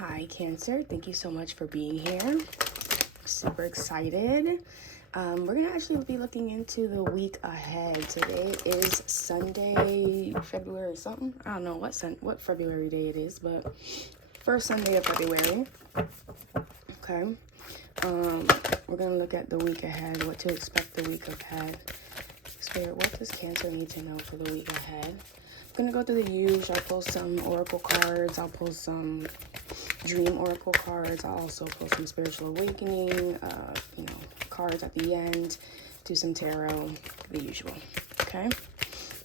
Hi, Cancer. Thank you so much for being here. Super excited. We're going to actually be looking into the week ahead. Today is Sunday, February something. I don't know what February day it is, but first Sunday of February. Okay. We're going to look at the week ahead, what to expect the week ahead. Spirit, what does Cancer need to know for the week ahead? I'm going to go through the usual. I'll pull some oracle cards. I'll pull some dream oracle cards. I'll also pull some spiritual awakening, cards at the end. Do some tarot, the usual. Okay?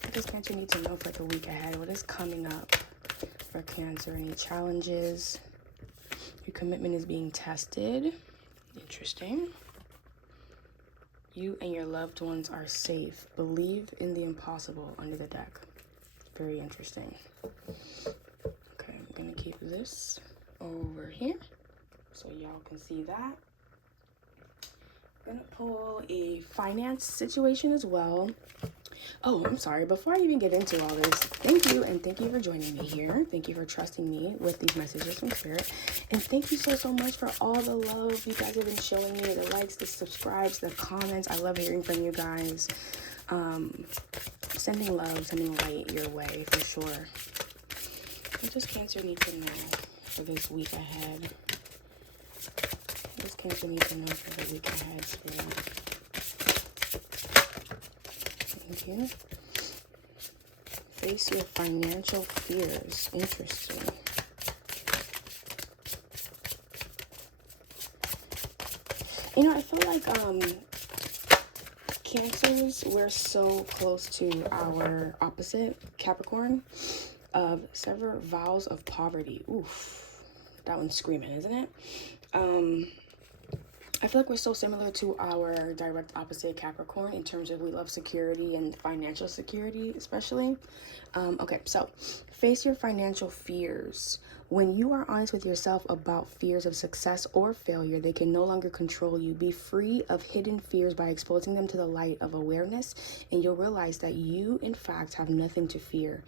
What does Cancer need to know for the week ahead? What is coming up for Cancer? Any challenges? Your commitment is being tested. Interesting. You and your loved ones are safe. Believe in the impossible under the deck. Very interesting. Okay, I'm going to keep this over here so y'all can see that. I'm going to pull a finance situation as well. Oh, I'm sorry. Before I even get into all this, thank you for joining me here. Thank you for trusting me with these messages from Spirit. And thank you so much for all the love you guys have been showing me, the likes, the subscribes, the comments. I love hearing from you guys. Sending love, sending light your way for sure. What does Cancer need to know for this week ahead? What does Cancer need to know for the week ahead, Spirit? Thank you. Face your financial fears. Interesting. You know, I feel like Cancers, we're so close to our opposite, Capricorn, of sever vows of poverty. Oof, that one's screaming, isn't it? I feel like we're so similar to our direct opposite, Capricorn, in terms of we love security and financial security, especially. Okay, so face your financial fears. When you are honest with yourself about fears of success or failure, they can no longer control you. Be free of hidden fears by exposing them to the light of awareness, and you'll realize that you, in fact, have nothing to fear.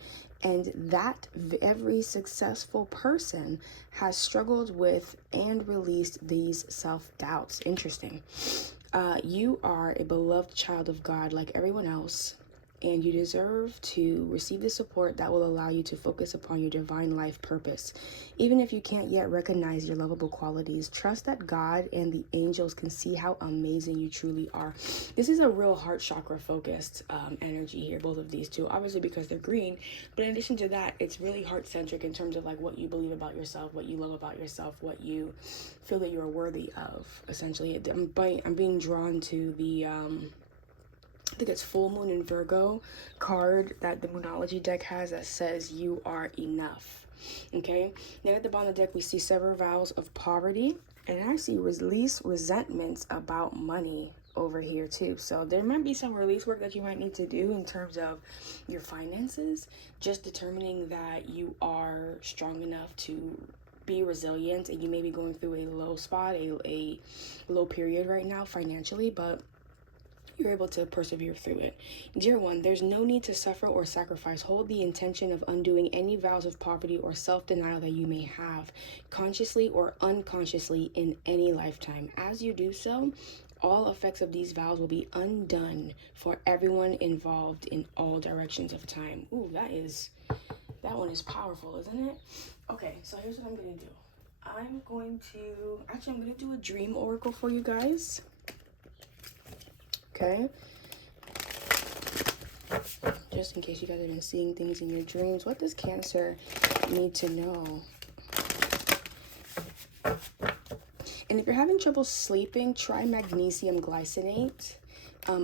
And that every successful person has struggled with and released these self-doubts. Interesting. You are a beloved child of God like everyone else, and you deserve to receive the support that will allow you to focus upon your divine life purpose. Even if you can't yet recognize your lovable qualities, trust that God and the angels can see how amazing you truly are. This is a real heart chakra focused energy here, both of these two, obviously because they're green. But in addition to that, it's really heart centric in terms of like what you believe about yourself, what you love about yourself, what you feel that you're worthy of, essentially. I'm being drawn to the I think it's full moon in Virgo card that the Moonology deck has that says you are enough. Okay, then at the bottom of the deck we see several vows of poverty, and I see release resentments about money over here too. So there might be some release work that you might need to do in terms of your finances, just determining that you are strong enough to be resilient, and you may be going through a low spot, a low period right now financially, but you're able to persevere through it. Dear one, there's no need to suffer or sacrifice. Hold the intention of undoing any vows of poverty or self-denial that you may have, consciously or unconsciously, in any lifetime. As you do so, all effects of these vows will be undone for everyone involved in all directions of time. Ooh, that one is powerful, isn't it? Okay, so here's what I'm gonna do. I'm gonna do a dream oracle for you guys. Okay, just in case you guys have been seeing things in your dreams, what does Cancer need to know? And if you're having trouble sleeping, try magnesium glycinate.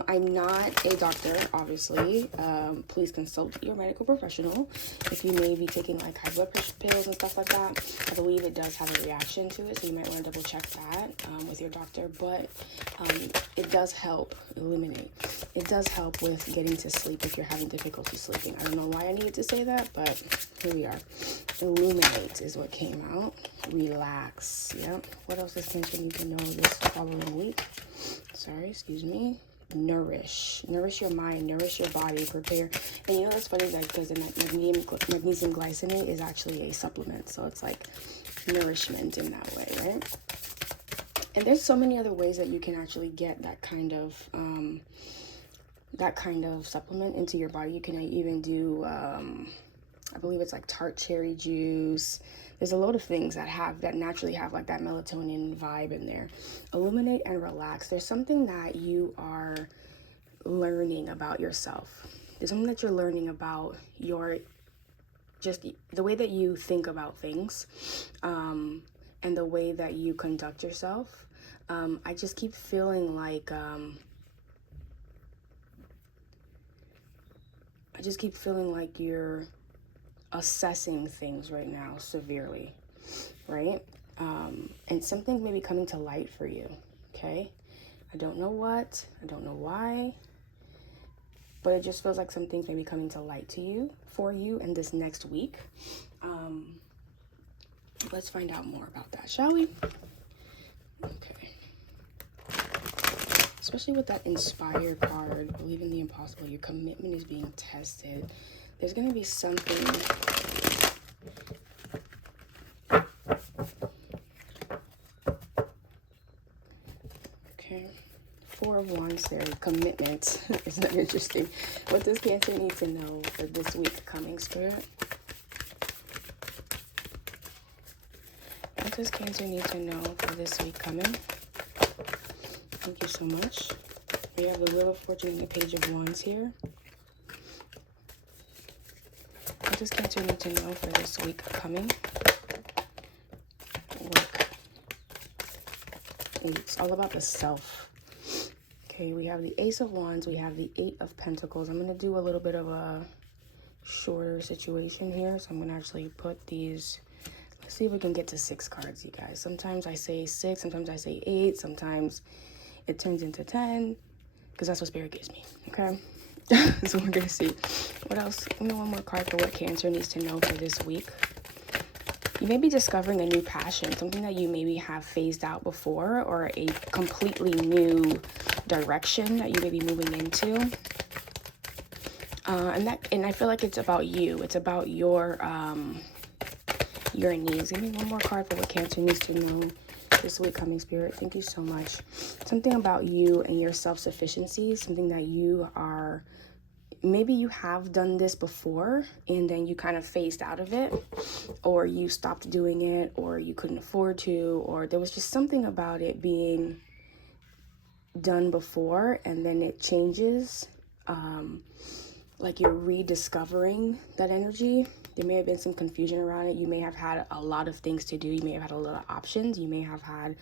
I'm not a doctor, obviously. Please consult your medical professional if you may be taking like high blood pressure pills and stuff like that. I believe it does have a reaction to it, so you might want to double check that with your doctor. But it does help illuminate. It does help with getting to sleep if you're having difficulty sleeping. I don't know why I needed to say that, but here we are. Illuminate is what came out. Relax. Yep. What else does Cancer need to know this following week? Sorry, excuse me. nourish your mind, nourish your body, prepare. And you know that's funny, guys, because the magnesium glycinate is actually a supplement, so it's like nourishment in that way, right? And there's so many other ways that you can actually get that kind of supplement into your body. You can even do I believe it's like tart cherry juice. There's a load of things that naturally have like that melatonin vibe in there. Illuminate and relax. There's something that you are learning about yourself. There's something that you're learning about just the way that you think about things, and the way that you conduct yourself. I just keep feeling like you're assessing things right now severely, right? And something may be coming to light for you, okay? I don't know what, I don't know why, but it just feels like some things may be coming to light for you in this next week. Let's find out more about that, shall we? Okay. Especially with that Inspire card, believe in the impossible, your commitment is being tested. There's going to be something. Okay. 4 of Wands there. Commitment. Isn't that interesting? What does Cancer need to know for this week coming, Spirit? What does Cancer need to know for this week coming? Thank you so much. We have the Wheel of Fortune and the Page of Wands here. What does Cancer need to know for this week coming? Work. It's all about the self. Okay, we have the Ace of Wands. We have the 8 of Pentacles. I'm going to do a little bit of a shorter situation here. So I'm going to actually put these. Let's see if we can get to 6 cards, you guys. Sometimes I say 6. Sometimes I say 8. Sometimes it turns into 10. Because that's what Spirit gives me. Okay? So we're going to see. What else? Give me one more card for what Cancer needs to know for this week. You may be discovering a new passion, something that you maybe have phased out before, or a completely new direction that you may be moving into. And I feel like it's about you. It's about your needs. Give me one more card for what Cancer needs to know this week coming, Spirit. Thank you so much. Something about you and your self-sufficiency, something that you are, maybe you have done this before and then you kind of phased out of it, or you stopped doing it, or you couldn't afford to, or there was just something about it being done before and then it changes. Like you're rediscovering that energy. There may have been some confusion around it. You may have had a lot of things to do. You may have had a lot of options. You may have had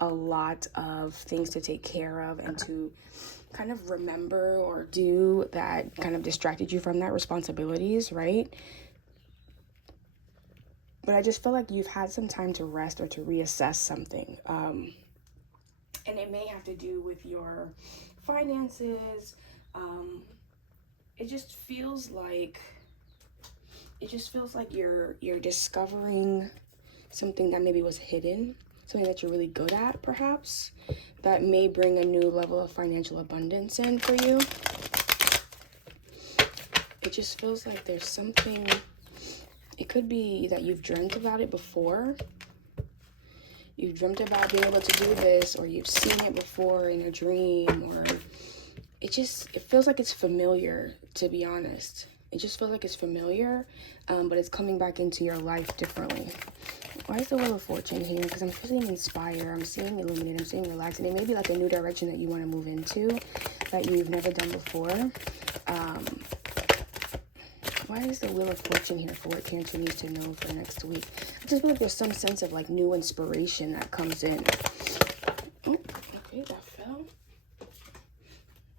a lot of things to take care of and to kind of remember or do that kind of distracted you from that responsibilities, right? But I just feel like you've had some time to rest or to reassess something. And it may have to do with your finances. It just feels like you're discovering something that maybe was hidden, something that you're really good at, perhaps, that may bring a new level of financial abundance in for you. It just feels like there's something. It could be that you've dreamt about it before. You've dreamt about being able to do this, or you've seen it before in a dream, or it feels like it's familiar, to be honest. It just feels like it's familiar, but it's coming back into your life differently. Why is the Wheel of Fortune here? Because I'm seeing Inspire, I'm seeing Illuminate, I'm seeing Relax, and it may be like a new direction that you want to move into that you've never done before. Why is the Wheel of Fortune here for what Cancer needs to know for next week? I just feel like there's some sense of like new inspiration that comes in. Oh, okay, that fell.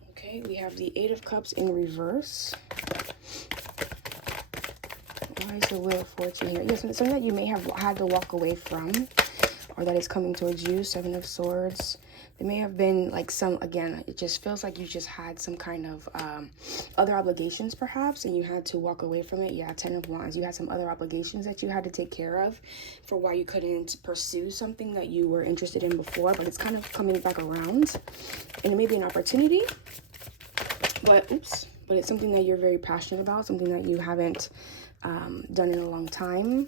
Okay, we have the 8 of Cups in reverse. Why is the Wheel of Fortune here? Yes, something that you may have had to walk away from, or that is coming towards you. Seven of Swords. There may have been like some, again, it just feels like you just had some kind of other obligations perhaps, and you had to walk away from it. Yeah, Ten of Wands. You had some other obligations that you had to take care of for why you couldn't pursue something that you were interested in before, but it's kind of coming back around. And it may be an opportunity, but but it's something that you're very passionate about, something that you haven't done in a long time.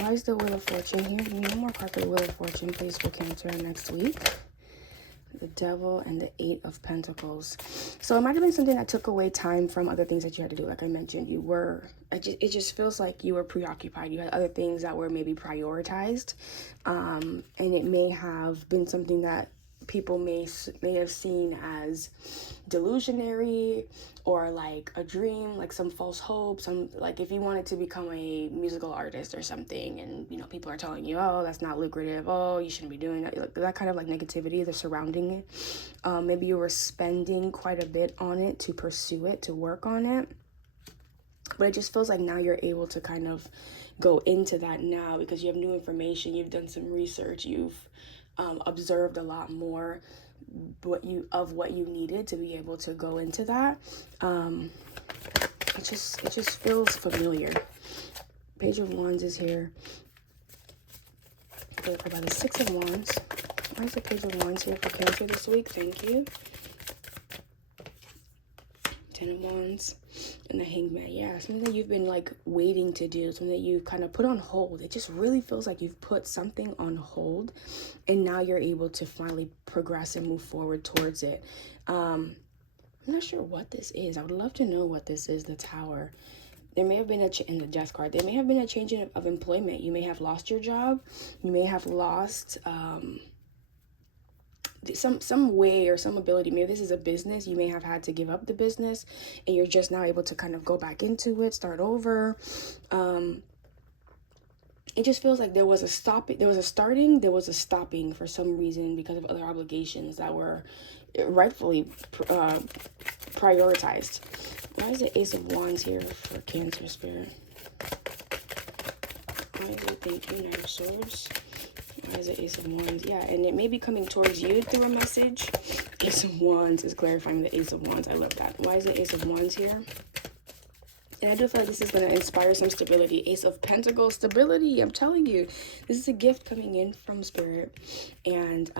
Why is the Wheel of Fortune here? Give me one more card for the Wheel of Fortune, please, for Cancer next week. The Devil and the Eight of Pentacles. So it might have been something that took away time from other things that you had to do. Like I mentioned, it just feels like you were preoccupied. You had other things that were maybe prioritized. And it may have been something that people may have seen as delusionary, or like a dream, like some false hope, some, like if you wanted to become a musical artist or something, and you know, people are telling you, oh, that's not lucrative, oh, you shouldn't be doing that, like that kind of like negativity that's surrounding it. Maybe you were spending quite a bit on it to pursue it, to work on it, but it just feels like now you're able to kind of go into that now because you have new information, you've done some research, you've observed a lot more what you needed to be able to go into that. It just feels familiar. Page of Wands is here. About the Six of Wands. Why is the Page of Wands here for Cancer this week? Thank you. Ten of Wands and the Hangman. Yeah, something that you've been like waiting to do, something that you've kind of put on hold. It just really feels like you've put something on hold, and now you're able to finally progress and move forward towards it. I'm not sure what this is. I would love to know what this is. The Tower. There may have been in the Death card, there may have been a change of employment. You may have lost your job. You may have lost some way or some ability. Maybe this is a business. You may have had to give up the business, and you're just now able to kind of go back into it, start over. It just feels like there was a stopping, there was a starting, there was a stopping for some reason because of other obligations that were rightfully prioritized. Why is the Ace of Wands here for Cancer Spirit? Why is it? Thank you. Knight of Swords. Why is it Ace of Wands? Yeah, and it may be coming towards you through a message. Ace of Wands is clarifying the Ace of Wands. I love that. Why is the Ace of Wands here? And I do feel like this is going to inspire some stability. Ace of Pentacles, stability. I'm telling you, this is a gift coming in from Spirit. And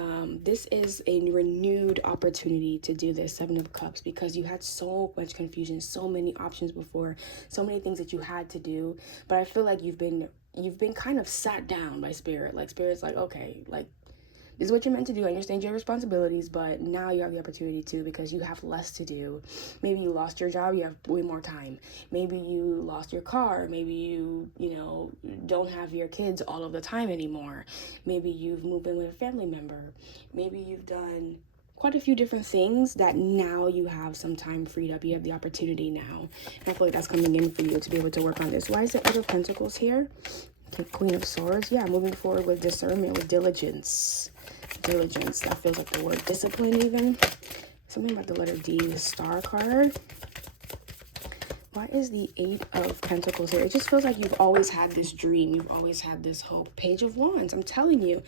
this is a renewed opportunity to do this. Seven of Cups, because you had so much confusion, so many options before, so many things that you had to do. But I feel like you've been kind of sat down by Spirit. Like Spirit's like, okay, like this is what you're meant to do. I understand your responsibilities, but now you have the opportunity to, because you have less to do. Maybe you lost your job, you have way more time. Maybe you lost your car. Maybe you know, don't have your kids all of the time anymore. Maybe you've moved in with a family member. Maybe you've done quite a few different things that now you have some time freed up. You have the opportunity now. And I feel like that's coming in for you to be able to work on this. Why is the Eight of Pentacles here? The Queen of Swords. Yeah, moving forward with discernment, with diligence. Diligence. That feels like the word discipline even. Something about the letter D, the Star card. Why is the Eight of Pentacles here? It just feels like you've always had this dream. You've always had this hope. Page of Wands. I'm telling you,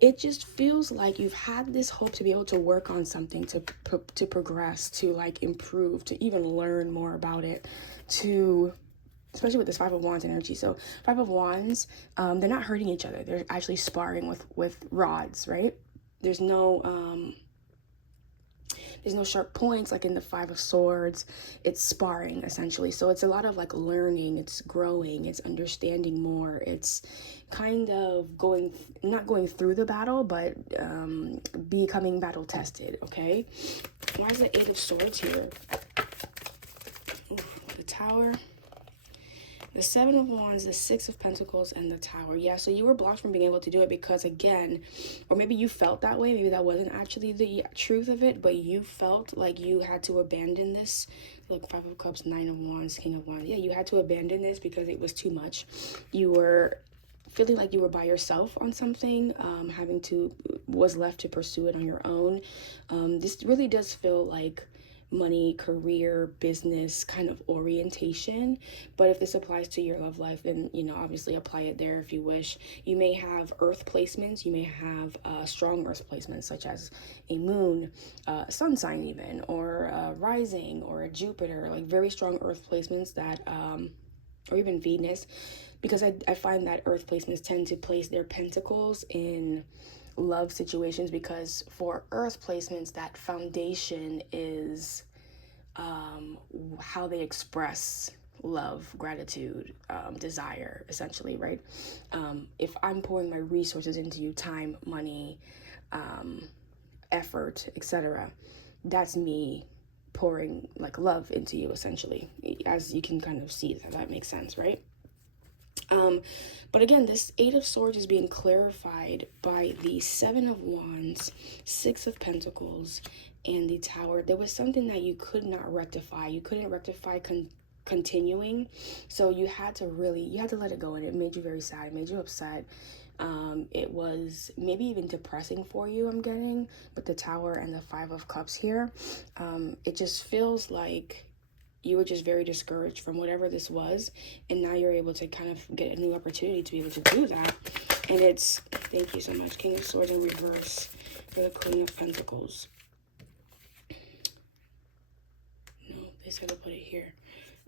it just feels like you've had this hope to be able to work on something, to progress, to like improve, to even learn more about it, to, especially with this Five of Wands energy. So Five of Wands, they're not hurting each other. They're actually sparring with rods, right? There's no sharp points like in the Five of Swords. It's sparring essentially. So it's a lot of like learning, it's growing, it's understanding more. It's kind of not going through the battle, but becoming battle tested, okay? Why is the Eight of Swords here? Ooh, the Tower. The Seven of Wands, the Six of Pentacles, and the Tower. Yeah, so you were blocked from being able to do it because, again, or maybe you felt that way. Maybe that wasn't actually the truth of it, but you felt like you had to abandon this. Look, Five of Cups, Nine of Wands, King of Wands. Yeah, you had to abandon this because it was too much. You were feeling like you were by yourself on something, was left to pursue it on your own. This really does feel like money, career, business kind of orientation. But if this applies to your love life, then, you know, obviously apply it there if you wish. You may have earth placements. You may have strong earth placements, such as a moon, sun sign even, or a rising, or a Jupiter, like very strong earth placements that, or even Venus, because I find that earth placements tend to place their pentacles in love situations, because for earth placements, that foundation is how they express love, gratitude, desire, essentially, right? If I'm pouring my resources into you, time, money, effort, etc., that's me pouring like love into you, essentially, as you can kind of see. That makes sense, right? But again, this Eight of Swords is being clarified by the Seven of Wands, Six of Pentacles, and the Tower. There was something that you could not rectify. You couldn't rectify continuing. So you had to let it go, and it made you very sad. It made you upset. It was maybe even depressing for you, I'm getting, with the Tower and the Five of Cups here. It just feels like you were just very discouraged from whatever this was, and now you're able to kind of get a new opportunity to be able to do that. And it's, thank you so much, King of Swords in reverse for the Queen of Pentacles. No, they said to put it here.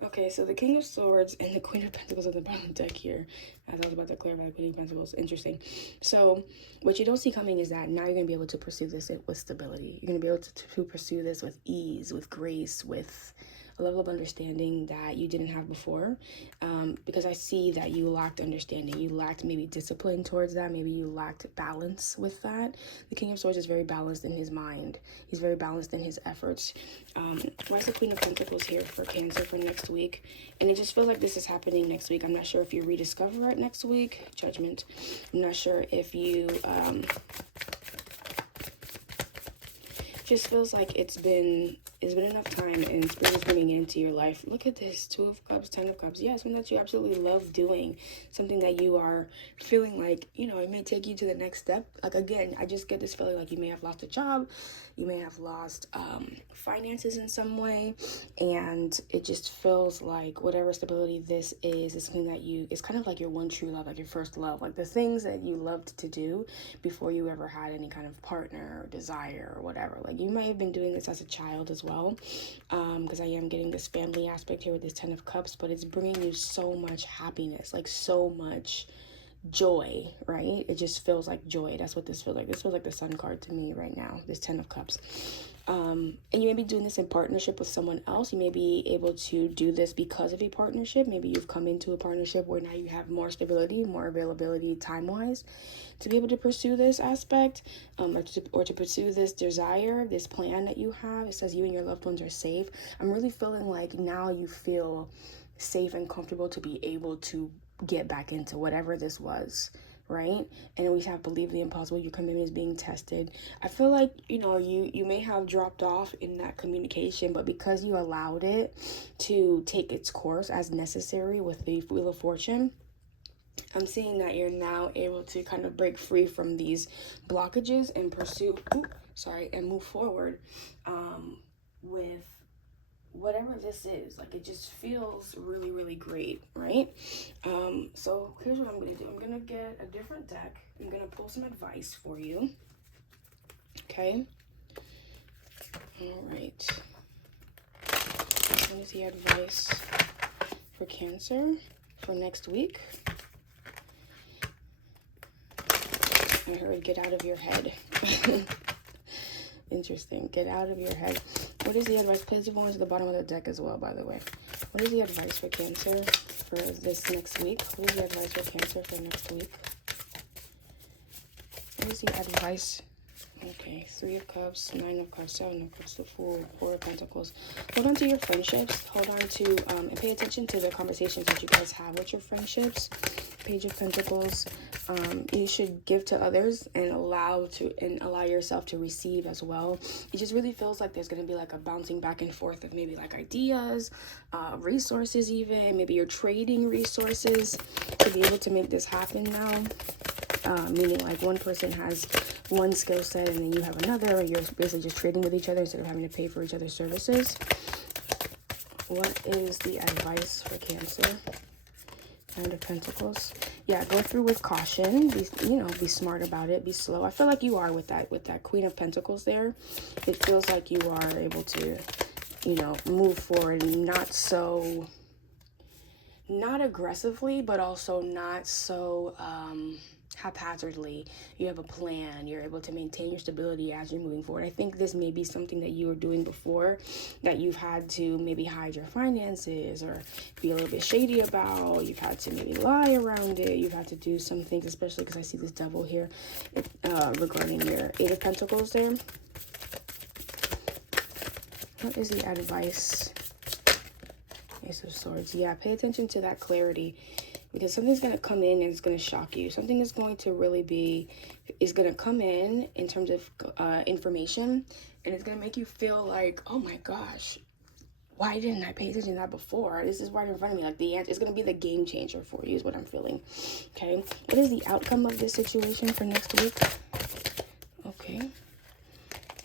Okay, so the King of Swords and the Queen of Pentacles at the bottom of the deck here, as I was about to clarify the Queen of Pentacles. Interesting. So what you don't see coming is that now you're going to be able to pursue this with stability. You're going to be able to pursue this with ease, with grace, with a level of understanding that you didn't have before, because I see that you lacked understanding. You lacked maybe discipline towards that. Maybe you lacked balance with that. The King of Swords is very balanced in his mind. He's very balanced in his efforts. Why is the Queen of Pentacles here for Cancer for next week? And it just feels like this is happening next week. I'm not sure if you rediscover it next week. Judgment. I'm not sure if you... just feels like it's been enough time, and Spirit is bringing it into your life. Look at this, Two of Cups, Ten of Cups. Yeah, something that you absolutely love doing, something that you are feeling like, you know, it may take you to the next step. Like, again, I just get this feeling like you may have lost a job, you may have lost finances in some way, and it just feels like whatever stability this is something that it's kind of like your one true love, like your first love, like the things that you loved to do before you ever had any kind of partner or desire or whatever. Like, you might have been doing this as a child as well, because I am getting this family aspect here with this Ten of Cups, but it's bringing you so much happiness, like so much joy, right? It just feels like joy. That's what this feels like. This feels like the Sun card to me right now, this Ten of Cups. And you may be doing this in partnership with someone else. You may be able to do this because of a partnership. Maybe you've come into a partnership where now you have more stability, more availability time-wise to be able to pursue this aspect, or to pursue this desire, this plan that you have. It says you and your loved ones are safe. I'm really feeling like now you feel safe and comfortable to be able to get back into whatever this was, right? And we have believe the impossible. Your commitment is being tested. I feel like, you know, you may have dropped off in that communication, but because you allowed it to take its course as necessary with the Wheel of Fortune, I'm seeing that you're now able to kind of break free from these blockages and pursue, and move forward with whatever this is. Like, it just feels really, really great, right? So here's what I'm going to do. I'm going to get a different deck. I'm going to pull some advice for you. Okay? All right. What is the advice for Cancer for next week? I heard get out of your head. Interesting. Get out of your head. What is the advice? Please move on to the bottom of the deck as well, by the way. What is the advice for Cancer for this next week? What is the advice for Cancer for next week? What is the advice? Okay, Three of Cups, Nine of Cups, Seven of Cups, the Fool, Four of Pentacles. Hold on to your friendships. Hold on to, and pay attention to the conversations that you guys have with your friendships. Page of Pentacles. You should give to others and allow yourself to receive as well. It just really feels like there's going to be like a bouncing back and forth of maybe like ideas, resources even. Maybe you're trading resources to be able to make this happen now. Meaning like one person has one skill set and then you have another, or you're basically just trading with each other instead of having to pay for each other's services. What is the advice for Cancer? Nine of Pentacles. Yeah, go through with caution. Be, be smart about it. Be slow. I feel like you are with that Queen of Pentacles there. It feels like you are able to, move forward, and not aggressively, but also not so haphazardly. You have a plan. You're able to maintain your stability as you're moving forward. I think this may be something that you were doing before that you've had to maybe hide your finances or be a little bit shady about. You've had to maybe lie around it. You've had to do some things, especially because I see this devil here regarding your Eight of Pentacles there. What is the advice? Ace of Swords. Yeah, pay attention to that clarity, because something's going to come in and it's going to shock you. Something is going to going to come in terms of information, and it's going to make you feel like, oh my gosh, why didn't I pay attention to that before? This is right in front of me. Like, the answer is going to be the game changer for you is what I'm feeling. Okay. What is the outcome of this situation for next week? Okay.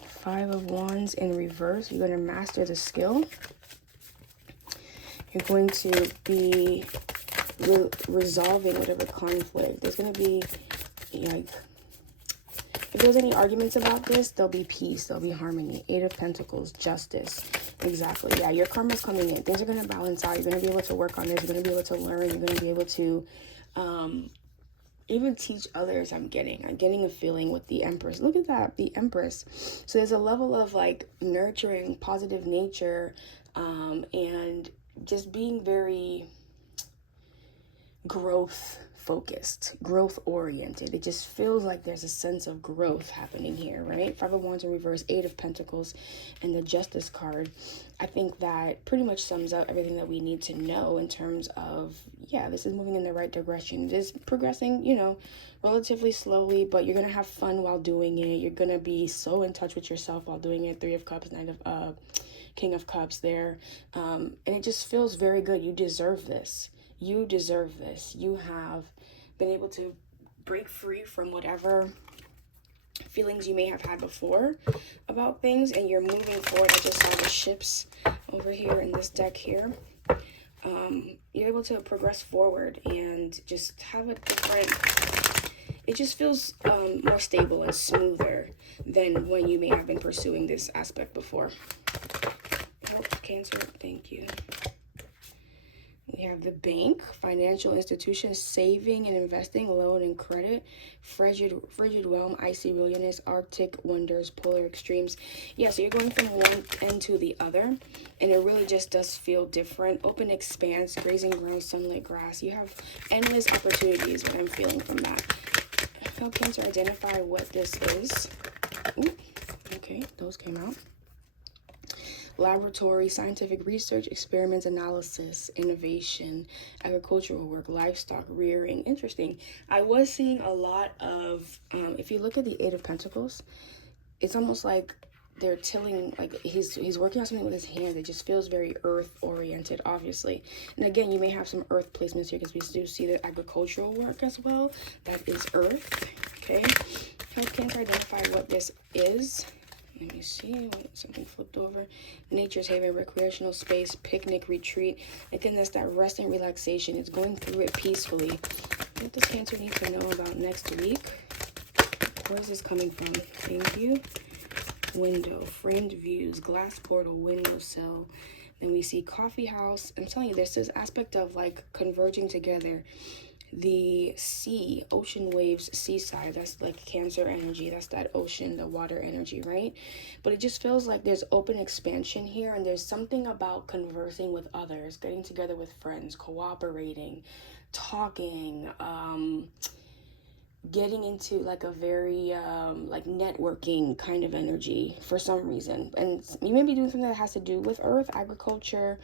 Five of Wands in reverse. You're going to master the skill. You're going to be resolving whatever conflict. There's going to be, like, if there's any arguments about this, there'll be peace, there'll be harmony. Eight of Pentacles, justice. Exactly. Yeah, your karma's coming in. Things are going to balance out. You're going to be able to work on this. You're going to be able to learn. You're going to be able to even teach others. I'm getting a feeling with the Empress. Look at that, the Empress. So there's a level of, like, nurturing, positive nature, and just being very growth focused, growth oriented. It just feels like there's a sense of growth happening here, right? Five of Wands in reverse, Eight of Pentacles, and the Justice card. I think that pretty much sums up everything that we need to know in terms of, yeah, this is moving in the right direction. It is progressing, relatively slowly, but you're gonna have fun while doing it. You're gonna be so in touch with yourself while doing it. Three of Cups, King of Cups there, and it just feels very good. You deserve this. You deserve this. You have been able to break free from whatever feelings you may have had before about things, and you're moving forward. I just saw the ships over here in this deck here. You're able to progress forward and just have a different, it just feels more stable and smoother than when you may have been pursuing this aspect before. Oh, Cancer, thank you. We have the bank, financial institution, saving and investing, loan and credit, frigid realm, icy wilderness, arctic wonders, polar extremes. Yeah, so you're going from one end to the other, and it really just does feel different. Open expanse, grazing ground, sunlit grass. You have endless opportunities, what I'm feeling from that. Help Cancer identify what this is. Ooh, okay, those came out. Laboratory, scientific research, experiments, analysis, innovation, agricultural work, livestock, rearing. Interesting. I was seeing a lot of, if you look at the Eight of Pentacles, it's almost like they're tilling, like he's working on something with his hands. It just feels very earth oriented, obviously. And again, you may have some earth placements here because we do see the agricultural work as well. That is earth. Okay. Help Cancer identify what this is. Let me see, something flipped over. Nature's haven, recreational space, picnic, retreat. Again, that's that rest and relaxation. It's going through it peacefully. What does Cancer need to know about next week? Where is this coming from? Thank you. Window, framed views, glass portal, windowsill. Then we see coffee house. I'm telling you, there's this aspect of, like, converging together. The sea, ocean waves, seaside, that's like Cancer energy. That's that ocean, the water energy, right? But it just feels like there's open expansion here, and there's something about conversing with others, getting together with friends, cooperating, talking, getting into like a very like networking kind of energy for some reason. And you may be doing something that has to do with earth, agriculture,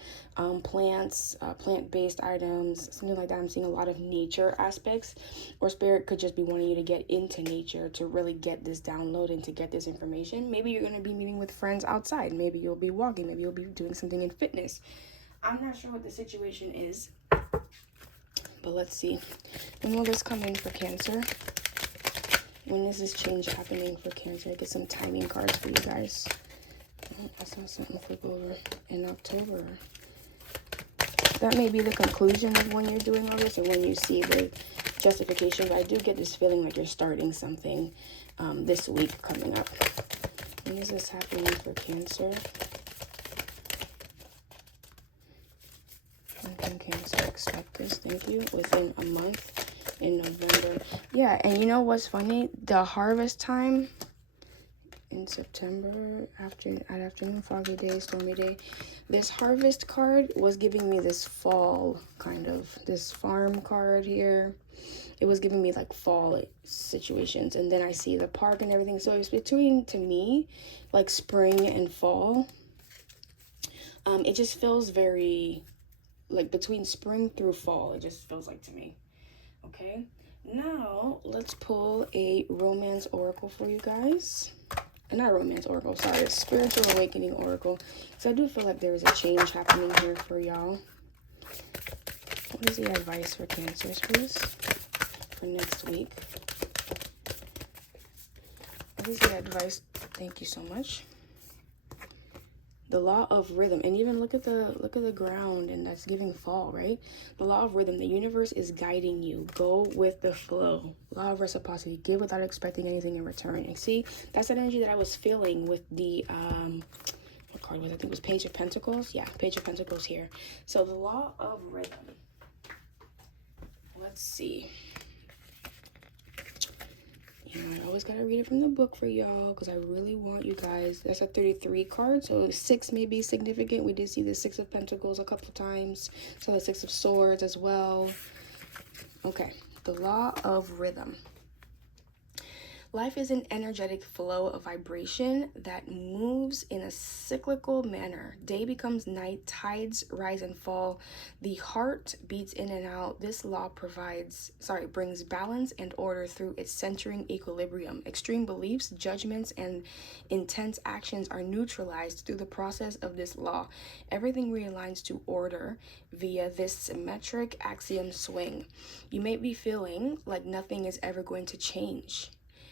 plants, plant-based items, something like that. I'm seeing a lot of nature aspects, or spirit could just be wanting you to get into nature to really get this download and to get this information. Maybe you're going to be meeting with friends outside. Maybe you'll be walking. Maybe you'll be doing something in fitness. I'm not sure what the situation is, but let's see. When will this come in for Cancer? When is this change happening for Cancer? I get some timing cards for you guys. Oh, that's not something flip over in October. That may be the conclusion of when you're doing all this and when you see the justification. But I do get this feeling like you're starting something this week coming up. When is this happening for Cancer? When can Cancer expect this? Thank you. Within a month in November. Yeah, and you know what's funny? The harvest time in September, afternoon, foggy day, stormy day. This harvest card was giving me this fall kind of, this farm card here. It was giving me like fall situations, and then I see the park and everything. So it's between, to me, like spring and fall. It just feels very, like between spring through fall, it just feels like to me. Okay, now let's pull a romance oracle for you guys. Not romance oracle, sorry, a spiritual awakening oracle. So I do feel like there is a change happening here for y'all. What is the advice for Cancers, please, for next week? What is the advice? Thank you so much. The law of rhythm, and even look at the ground, and that's giving fall, right? The law of rhythm, the universe is guiding you. Go with the flow. Law of reciprocity, give without expecting anything in return. And see, that's that energy that I was feeling with the what card was it? I think it was Page of Pentacles. Yeah, Page of Pentacles here. So the law of rhythm. Let's see. I always gotta read it from the book for y'all because I really want you guys. That's a 33 card, so 6 may be significant. We did see the 6 of Pentacles a couple times, so the 6 of Swords as well. Okay, the law of rhythm. Life is an energetic flow of vibration that moves in a cyclical manner. Day becomes night, tides rise and fall. The heart beats in and out. This law brings balance and order through its centering equilibrium. Extreme beliefs, judgments, and intense actions are neutralized through the process of this law. Everything realigns to order via this symmetric axiom swing. You may be feeling like nothing is ever going to change.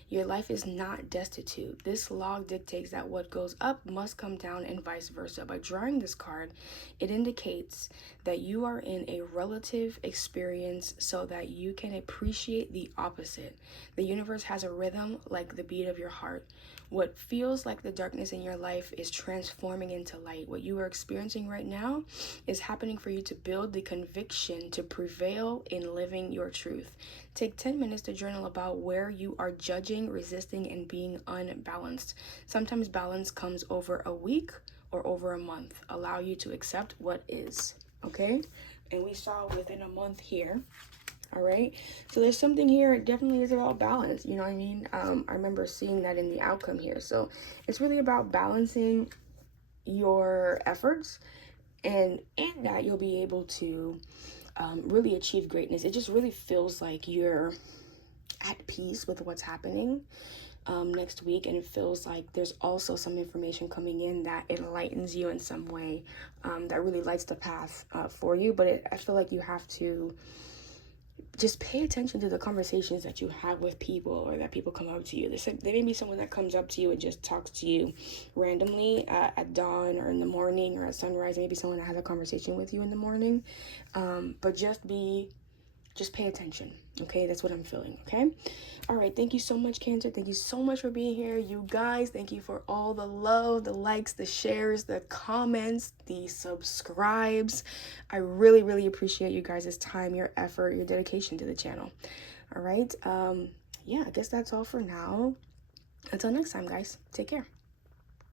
Your life is not destitute. This law dictates that what goes up must come down and vice versa. By drawing this card, it indicates that you are in a relative experience so that you can appreciate the opposite. The universe has a rhythm like the beat of your heart. What feels like the darkness in your life is transforming into light. What you are experiencing right now is happening for you to build the conviction to prevail in living your truth. Take 10 minutes to journal about where you are judging, resisting, and being unbalanced. Sometimes balance comes over a week or over a month. Allow you to accept what is, okay? And we saw within a month here. All right, so there's something here. It definitely is about balance, you know what I mean? I remember seeing that in the outcome here. So it's really about balancing your efforts, and in that you'll be able to really achieve greatness. It just really feels like you're at peace with what's happening next week, and it feels like there's also some information coming in that enlightens you in some way, that really lights the path for you. But I feel like you have to just pay attention to the conversations that you have with people, or that people come up to you. There may be someone that comes up to you and just talks to you randomly at dawn or in the morning or at sunrise. Maybe someone that has a conversation with you in the morning. But just pay attention, okay? That's what I'm feeling, okay? All right, thank you so much, Cancer. Thank you so much for being here, you guys. Thank you for all the love, the likes, the shares, the comments, the subscribes. I really, really appreciate you guys' time, your effort, your dedication to the channel. All right, yeah, I guess that's all for now. Until next time, guys, take care.